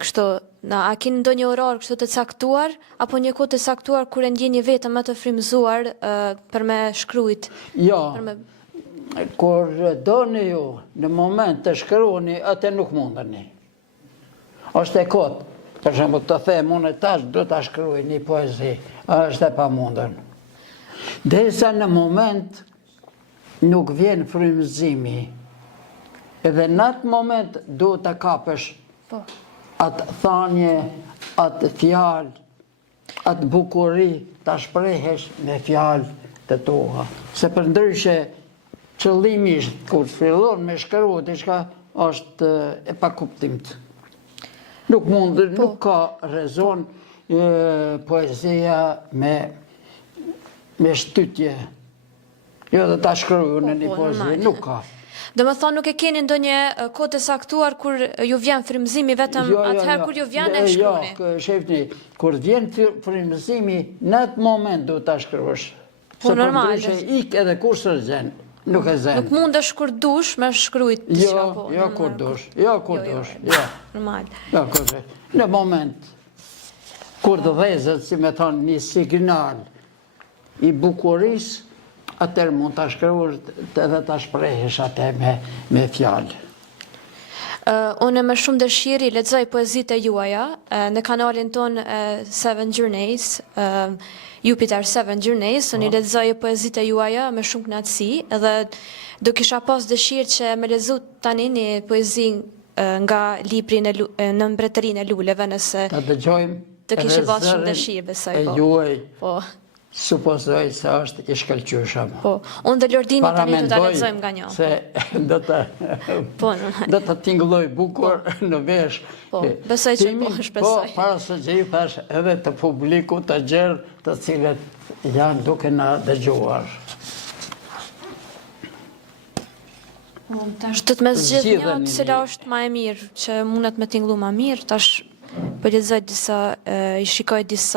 kështu, a keni ndonjë orar kështu të caktuar apo një kohë të caktuar kur e ndjeni vetëm më të frymëzuar për me shkruajt? Jo. Për me... Kur doni ju në moment të shkruani, atë nuk mundeni. Është e kotë. Për shembull të them unë tash do ta shkruaj një poezi, është e pamundën. Derisa në moment nuk vjen frymëzimi. Edhe në atë moment duhet ta kapësh atë thanje, atë fjalë, atë bukuri, ta shprehesh me fjalë të tua. Se përndryshe qëllimisht kur fillon me shkruar diçka është e pakuptimt. Nuk mund, nuk ka rezon poezia me shtytje. Jo dhe ta shkruaj në një poezi, nuk ka. Dhe më thonë nuk e keni ndonjë kohë të saktuar kur ju vjen frymëzimi vetëm atëherë kur ju vjen e shkruani? Jo, shefni, kur vjen frymëzimi, në atë moment do ta shkruash. Po normal. Se përndryshe ik edhe kur së zen, nuk e zen. Nuk mundesh kur dush me shkruajt diçka po. Jo kur dush, jo kur dush, jo. Normal. Jo kur dush. Në moment kur të dhezet, si me thonë, një signal i bukurisë, atër mund të shkruar edhe të shprehesh atë me fjalë. Unë me shumë dëshirë i lexoj poezitë e juaja në kanalin ton Seven Journeys, Jupiter Seven Journeys, unë i lexoj poezitë e juaja me shumë kënaqësi edhe do kisha pas dëshirë që me lezu tani një poezi nga libri në mbretërinë e luleve, nëse ta dëgjojmë. Të kishë pas shumë dëshirë, besoj po. E juaj. Po. Supozoj se është i shkëlqyeshëm. Po, unë dhe Lordini tani do ta lexojmë nga një. Se po, do të tingëlloj bukur në vesh. Po, besoj që po, shpresoj. Po, para së gjithash edhe të publiku të gjerë të cilët janë duke na dëgjuar. Tash do të më zgjidh një cila është më e mirë, që mundet me tingëllu më mirë, tash po lexoj disa, i shikoj disa